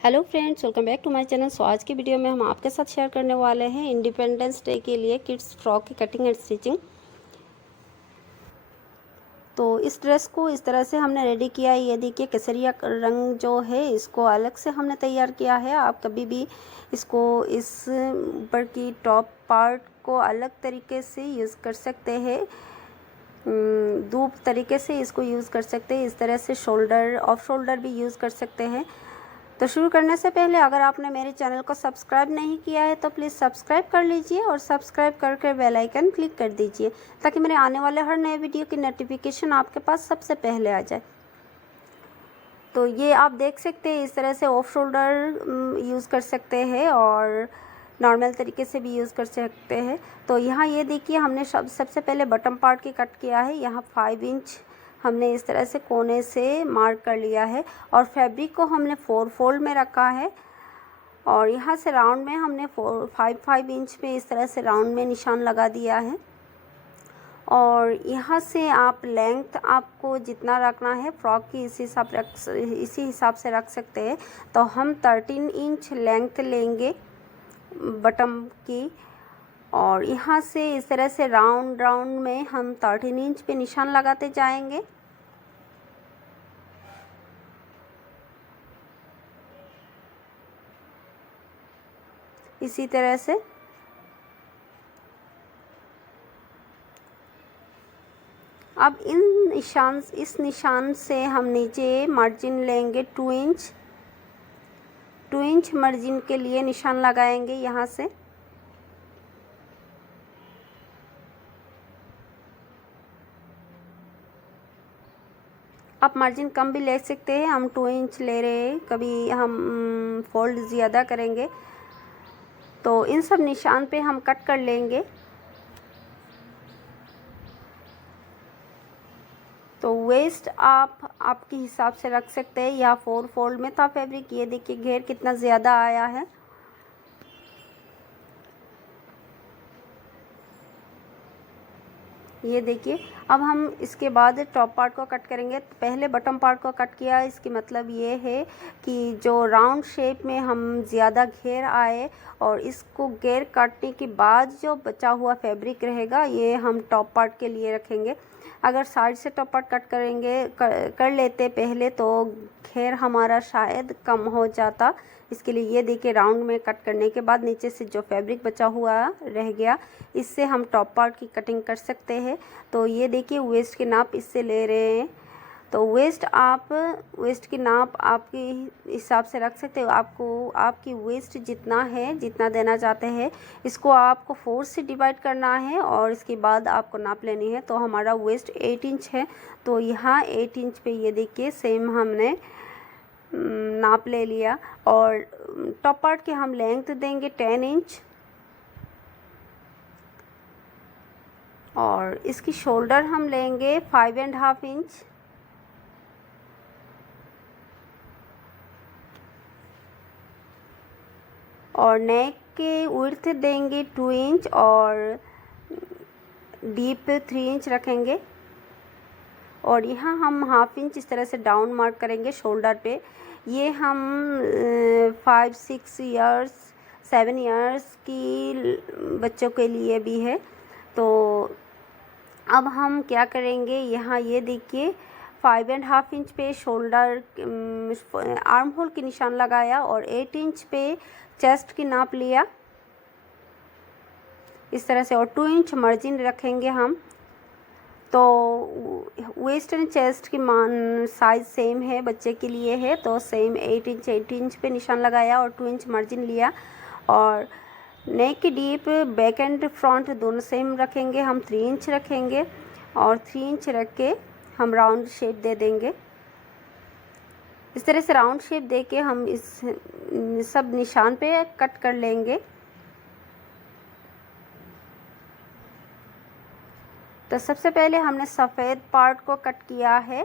Hello friends, welcome back to my channel. So आज की video में हम आपके साथ शेयर करने वाले हैं इंडिपेंडेंस डे के लिए किड्स फ्रॉक की कटिंग एंड स्टिचिंग। तो इस ड्रेस को इस तरह से हमने रेडी किया है। ये देखिए केसरिया रंग जो है इसको अलग से हमने तैयार किया है। आप कभी भी इसको इस ऊपर की टॉप पार्ट को अलग तरीके से यूज़ कर सकते हैं, दो तरीके से इसको यूज़ कर सकते हैं। इस तरह से शोल्डर ऑफ शोल्डर भी यूज़ कर सकते हैं। तो शुरू करने से पहले अगर आपने मेरे चैनल को सब्सक्राइब नहीं किया है तो प्लीज़ सब्सक्राइब कर लीजिए और सब्सक्राइब करके बेल आइकन क्लिक कर दीजिए ताकि मेरे आने वाले हर नए वीडियो की नोटिफिकेशन आपके पास सबसे पहले आ जाए। तो ये आप देख सकते हैं, इस तरह से ऑफ शोल्डर यूज़ कर सकते हैं और नॉर्मल तरीके से भी यूज़ कर सकते हैं। तो यहाँ ये देखिए हमने सबसे पहले बटन पार्ट की कट किया है। यहाँ 5 इंच हमने इस तरह से कोने से मार्क कर लिया है और फैब्रिक को हमने 4 फोल्ड में रखा है और यहाँ से राउंड में हमने 5 इंच में इस तरह से राउंड में निशान लगा दिया है। और यहाँ से आप लेंथ आपको जितना रखना है फ्रॉक की इसी हिसाब से रख सकते हैं। तो हम 13 इंच लेंथ लेंगे बटन की और यहाँ से इस तरह से राउंड में हम 13 इंच पे निशान लगाते जाएंगे। इसी तरह से अब इस निशान से हम नीचे मार्जिन लेंगे 2 इंच। 2 इंच मार्जिन के लिए निशान लगाएंगे यहाँ से। आप मार्जिन कम भी ले सकते हैं, हम 2 इंच ले रहे हैं, कभी हम फोल्ड ज़्यादा करेंगे तो इन सब निशान पे हम कट कर लेंगे। तो वेस्ट आप आपके हिसाब से रख सकते हैं। या 4 फोल्ड में था फैब्रिक। ये देखिए घेर कितना ज़्यादा आया है। ये देखिए अब हम इसके बाद टॉप पार्ट को कट करेंगे। तो पहले बटन पार्ट को कट किया, इसकी मतलब ये है कि जो राउंड शेप में हम ज़्यादा घेर आए और इसको घेर काटने के बाद जो बचा हुआ फैब्रिक रहेगा ये हम टॉप पार्ट के लिए रखेंगे। अगर साइड से टॉप पार्ट कट करेंगे कर लेते पहले तो घेर हमारा शायद कम हो जाता। इसके लिए ये देखिए राउंड में कट करने के बाद नीचे से जो फैब्रिक बचा हुआ रह गया इससे हम टॉप पार्ट की कटिंग कर सकते हैं। तो ये देखिए वेस्ट की नाप इससे ले रहे हैं। तो वेस्ट की नाप आपके हिसाब से रख सकते हो। आपको आपकी वेस्ट जितना है जितना देना चाहते हैं इसको आपको 4 से डिवाइड करना है और इसके बाद आपको नाप लेनी है। तो हमारा वेस्ट 8 इंच है तो यहाँ 8 इंच पे ये देखिए सेम हमने नाप ले लिया। और टॉप पार्ट की हम लेंथ देंगे 10 इंच और इसकी शोल्डर हम लेंगे 5.5 इंच और नेक के विड्थ देंगे 2 इंच और डीप 3 इंच रखेंगे। और यहाँ हम हाफ इंच इस तरह से डाउन मार्क करेंगे शोल्डर पे। ये हम 5-6 इयर्स 7 इयर्स की बच्चों के लिए भी है। तो अब हम क्या करेंगे, यहाँ ये देखिए 5.5 इंच पे शोल्डर आर्म होल की निशान लगाया और 8 इंच पे चेस्ट की नाप लिया इस तरह से और 2 इंच मार्जिन रखेंगे हम। तो वेस्ट एंड चेस्ट की साइज़ सेम है, बच्चे के लिए है तो सेम 8 इंच पे निशान लगाया और 2 इंच मार्जिन लिया। और नेक की डीप बैक एंड फ्रंट दोनों सेम रखेंगे, हम 3 इंच रखेंगे और 3 इंच रख के हम राउंड शेप दे देंगे। इस तरह से राउंड शेप दे के हम इस सब निशान पे कट कर लेंगे। तो सबसे पहले हमने सफ़ेद पार्ट को कट किया है।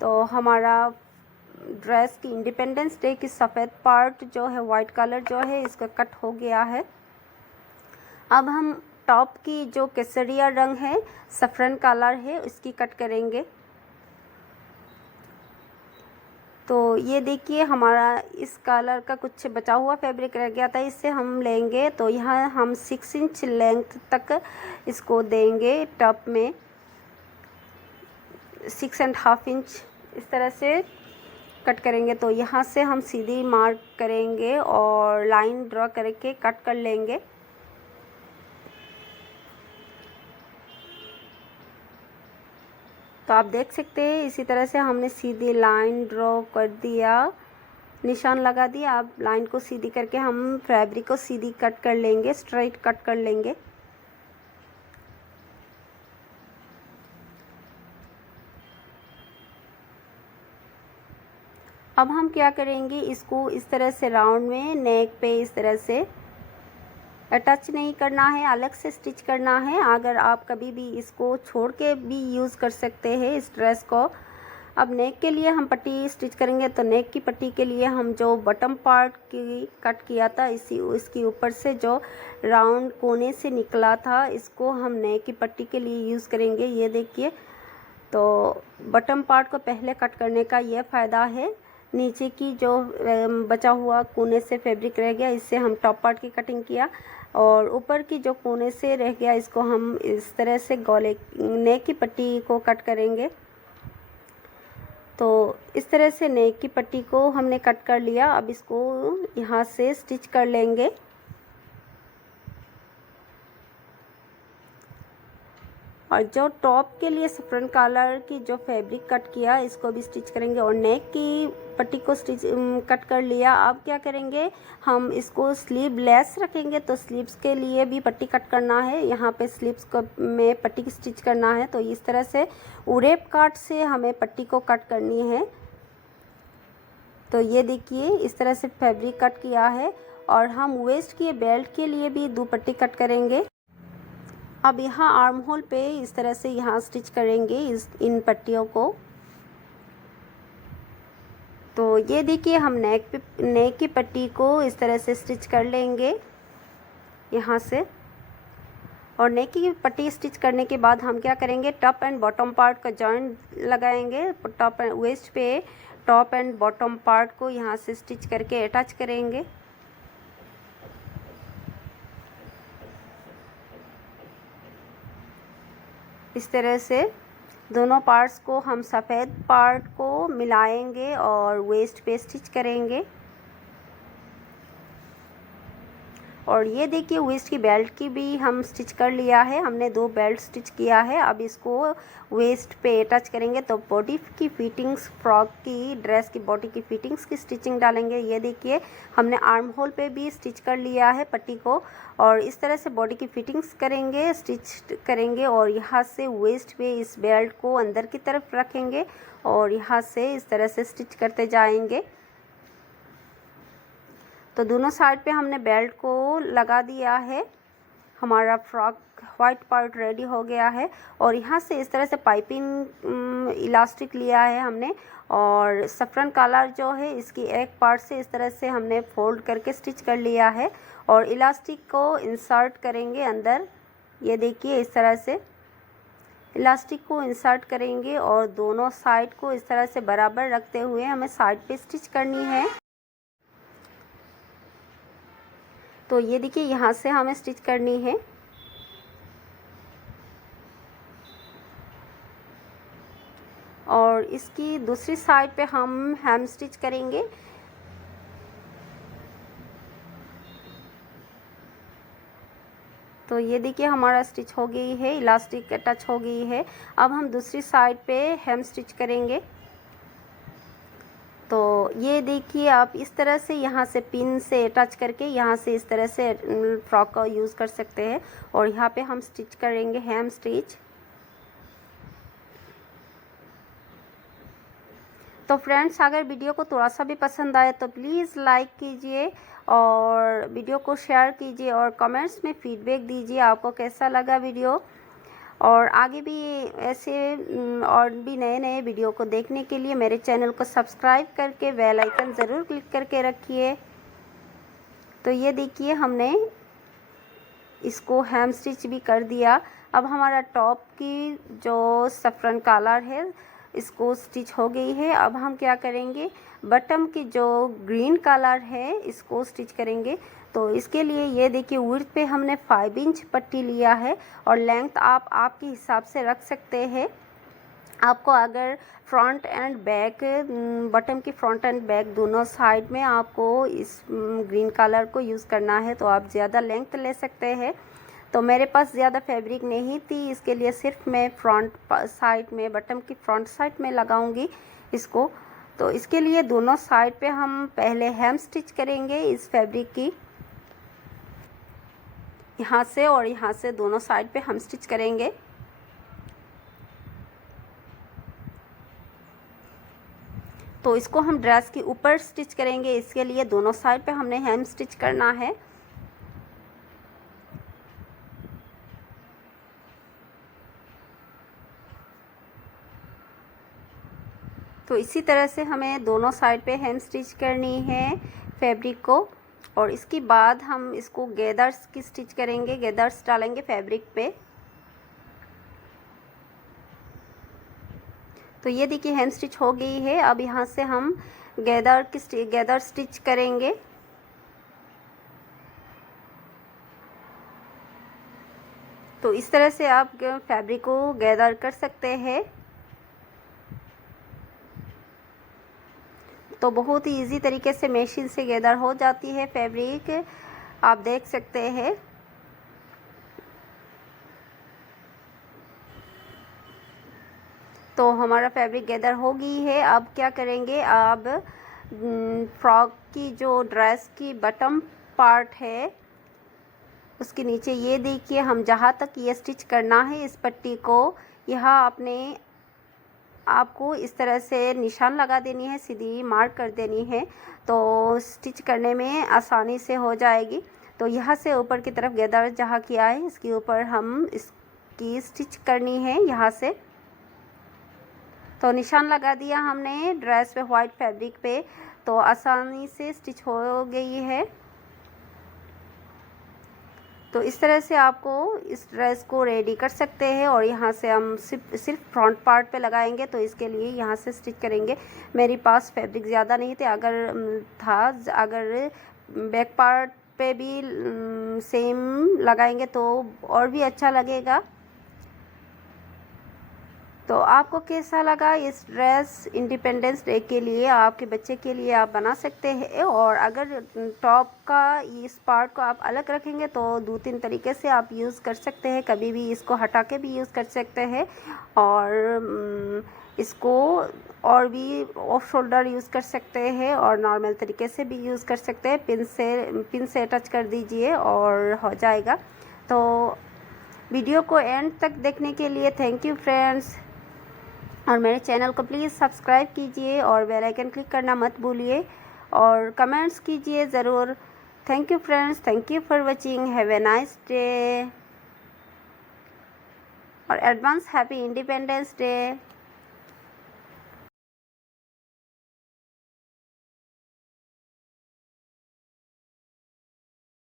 तो हमारा ड्रेस की इंडिपेंडेंस डे की सफ़ेद पार्ट जो है वाइट कलर जो है इसका कट हो गया है। अब हम टॉप की जो केसरिया रंग है सफ़रन कलर है इसकी कट करेंगे। तो ये देखिए हमारा इस कलर का कुछ बचा हुआ फैब्रिक रह गया था, इससे हम लेंगे तो यहाँ हम 6 इंच लेंथ तक इसको देंगे टॉप में, 6.5 इंच इस तरह से कट करेंगे। तो यहाँ से हम सीधी मार्क करेंगे और लाइन ड्रॉ करके कट कर लेंगे। तो आप देख सकते हैं इसी तरह से हमने सीधी लाइन ड्रॉ कर दिया, निशान लगा दिया। अब लाइन को सीधी करके हम फैब्रिक को सीधी कट कर लेंगे, स्ट्रेट कट कर लेंगे। अब हम क्या करेंगे, इसको इस तरह से राउंड में नेक पे इस तरह से अटैच नहीं करना है, अलग से स्टिच करना है। अगर आप कभी भी इसको छोड़ के भी यूज़ कर सकते हैं इस ड्रेस को। अब नेक के लिए हम पट्टी स्टिच करेंगे, तो नेक की पट्टी के लिए हम जो बॉटम पार्ट की कट किया था इसकी ऊपर से जो राउंड कोने से निकला था, इसको हम नेक की पट्टी के लिए यूज़ करेंगे। ये देखिए, तो बॉटम पार्ट को पहले कट करने का ये फ़ायदा है। नीचे की जो बचा हुआ कोने से फैब्रिक रह गया, इससे हम टॉप पार्ट की कटिंग किया, और ऊपर की जो कोने से रह गया इसको हम इस तरह से गले नेक की पट्टी को कट करेंगे। तो इस तरह से नेक की पट्टी को हमने कट कर लिया। अब इसको यहाँ से स्टिच कर लेंगे। और जो टॉप के लिए सैफरन कलर की जो फैब्रिक कट किया, इसको भी स्टिच करेंगे। और नेक की पट्टी को स्टिच कट कर लिया। अब क्या करेंगे, हम इसको स्लीव लेस रखेंगे, तो स्लीव्स के लिए भी पट्टी कट करना है। यहाँ पे स्लीव्स को में पट्टी की स्टिच करना है। तो इस तरह से उरेप काट से हमें पट्टी को कट करनी है। तो ये देखिए इस तरह से फैब्रिक कट किया है। और हम वेस्ट के बेल्ट के लिए भी 2 पट्टी कट करेंगे। अब यहाँ आर्म होल पे इस तरह से यहाँ स्टिच करेंगे इन पट्टियों को। तो ये देखिए हम नेक की पट्टी को इस तरह से स्टिच कर लेंगे यहाँ से। और नेक की पट्टी स्टिच करने के बाद हम क्या करेंगे, टॉप एंड बॉटम पार्ट का जॉइंट लगाएंगे। टॉप एंड वेस्ट पे टॉप एंड बॉटम पार्ट को यहाँ से स्टिच करके अटैच करेंगे। इस तरह से दोनों पार्ट्स को हम सफ़ेद पार्ट को मिलाएंगे और वेस्ट पे स्टिच करेंगे। और ये देखिए वेस्ट की बेल्ट की भी हम स्टिच कर लिया है, हमने 2 बेल्ट स्टिच किया है। अब इसको वेस्ट पे अटैच करेंगे। तो बॉडी की फिटिंग्स, फ्रॉक की ड्रेस की बॉडी की फिटिंग्स की स्टिचिंग डालेंगे। ये देखिए हमने आर्म होल पे भी स्टिच कर लिया है पट्टी को। और इस तरह से बॉडी की फिटिंग्स करेंगे, स्टिच करेंगे। और यहाँ से वेस्ट पे इस बेल्ट को अंदर की तरफ रखेंगे और यहाँ से इस तरह से स्टिच करते जाएंगे। तो दोनों साइड पे हमने बेल्ट को लगा दिया है। हमारा फ्रॉक वाइट पार्ट रेडी हो गया है। और यहाँ से इस तरह से पाइपिंग इलास्टिक लिया है हमने, और सैफरन कलर जो है इसकी एक पार्ट से इस तरह से हमने फोल्ड करके स्टिच कर लिया है। और इलास्टिक को इंसर्ट करेंगे अंदर। ये देखिए इस तरह से इलास्टिक को इंसर्ट करेंगे और दोनों साइड को इस तरह से बराबर रखते हुए हमें साइड पे स्टिच करनी है। तो ये देखिए यहाँ से हमें स्टिच करनी है। और इसकी दूसरी साइड पे हम हेम स्टिच करेंगे। तो ये देखिए हमारा स्टिच हो गई है, इलास्टिक अटैच हो गई है। अब हम दूसरी साइड पे हेम स्टिच करेंगे। तो ये देखिए आप इस तरह से यहाँ से पिन से अटैच करके यहाँ से इस तरह से फ्रॉक का यूज़ कर सकते हैं। और यहाँ पे हम स्टिच करेंगे हेम स्टिच। तो फ्रेंड्स, अगर वीडियो को थोड़ा सा भी पसंद आए तो प्लीज़ लाइक कीजिए और वीडियो को शेयर कीजिए और कमेंट्स में फ़ीडबैक दीजिए आपको कैसा लगा वीडियो। और आगे भी ऐसे और भी नए नए वीडियो को देखने के लिए मेरे चैनल को सब्सक्राइब करके बेल आइकन ज़रूर क्लिक करके रखिए। तो ये देखिए हमने इसको हेम स्टिच भी कर दिया। अब हमारा टॉप की जो सैफरन कलर है इसको स्टिच हो गई है। अब हम क्या करेंगे, बटन की जो ग्रीन कलर है इसको स्टिच करेंगे। तो इसके लिए ये देखिए विड्थ पे हमने 5 इंच पट्टी लिया है और लेंथ आप आपके हिसाब से रख सकते हैं। आपको अगर फ्रंट एंड बैक, बटन की फ्रंट एंड बैक दोनों साइड में आपको इस ग्रीन कलर को यूज़ करना है तो आप ज़्यादा लेंथ ले सकते हैं। तो मेरे पास ज़्यादा फैब्रिक नहीं थी, इसके लिए सिर्फ मैं फ्रंट साइड में, बटन की फ्रंट साइड में लगाऊंगी इसको। तो इसके लिए दोनों साइड पे हम पहले हेम स्टिच करेंगे इस फैब्रिक की, यहाँ से और यहाँ से दोनों साइड पे हम स्टिच करेंगे। तो इसको हम ड्रेस के ऊपर स्टिच करेंगे, इसके लिए दोनों साइड पे हमने हेम स्टिच करना है। तो इसी तरह से हमें दोनों साइड पे हेम स्टिच करनी है फैब्रिक को। और इसके बाद हम इसको गैदर्स की स्टिच करेंगे, गैदर्स डालेंगे फैब्रिक पे। तो ये देखिए हेम स्टिच हो गई है। अब यहाँ से हम गैदर स्टिच करेंगे। तो इस तरह से आप फैब्रिक को गैदर कर सकते हैं। तो बहुत ही इजी तरीके से मशीन से गैदर हो जाती है फैब्रिक, आप देख सकते हैं। तो हमारा फैब्रिक गैदर हो गई है। अब क्या करेंगे, अब फ्रॉक की जो ड्रेस की बटन पार्ट है उसके नीचे ये देखिए हम जहाँ तक ये स्टिच करना है इस पट्टी को, यहाँ आपको इस तरह से निशान लगा देनी है, सीधी मार्क कर देनी है। तो स्टिच करने में आसानी से हो जाएगी। तो यहाँ से ऊपर की तरफ गैदर जहाँ किया है इसके ऊपर हम इसकी स्टिच करनी है यहाँ से। तो निशान लगा दिया हमने ड्रेस पे वाइट फैब्रिक पे, तो आसानी से स्टिच हो गई है। तो इस तरह से आपको इस ड्रेस को रेडी कर सकते हैं। और यहाँ से हम सिर्फ फ्रंट पार्ट पे लगाएंगे, तो इसके लिए यहाँ से स्टिच करेंगे। मेरे पास फैब्रिक ज़्यादा नहीं थे, अगर बैक पार्ट पे भी सेम लगाएंगे तो और भी अच्छा लगेगा। तो आपको कैसा लगा इस ड्रेस, इंडिपेंडेंस डे के लिए आपके बच्चे के लिए आप बना सकते हैं। और अगर टॉप का इस पार्ट को आप अलग रखेंगे तो 2-3 तरीके से आप यूज़ कर सकते हैं। कभी भी इसको हटा के भी यूज़ कर सकते हैं और इसको और भी ऑफ शोल्डर यूज़ कर सकते हैं और नॉर्मल तरीके से भी यूज़ कर सकते हैं। पिन से अटैच कर दीजिए और हो जाएगा। तो वीडियो को एंड तक देखने के लिए थैंक यू फ्रेंड्स। और मेरे चैनल को प्लीज़ सब्सक्राइब कीजिए और बेल आइकन क्लिक करना मत भूलिए और कमेंट्स कीजिए ज़रूर। Thank you friends, thank you for watching, have a nice day और एडवांस हैप्पी इंडिपेंडेंस डे।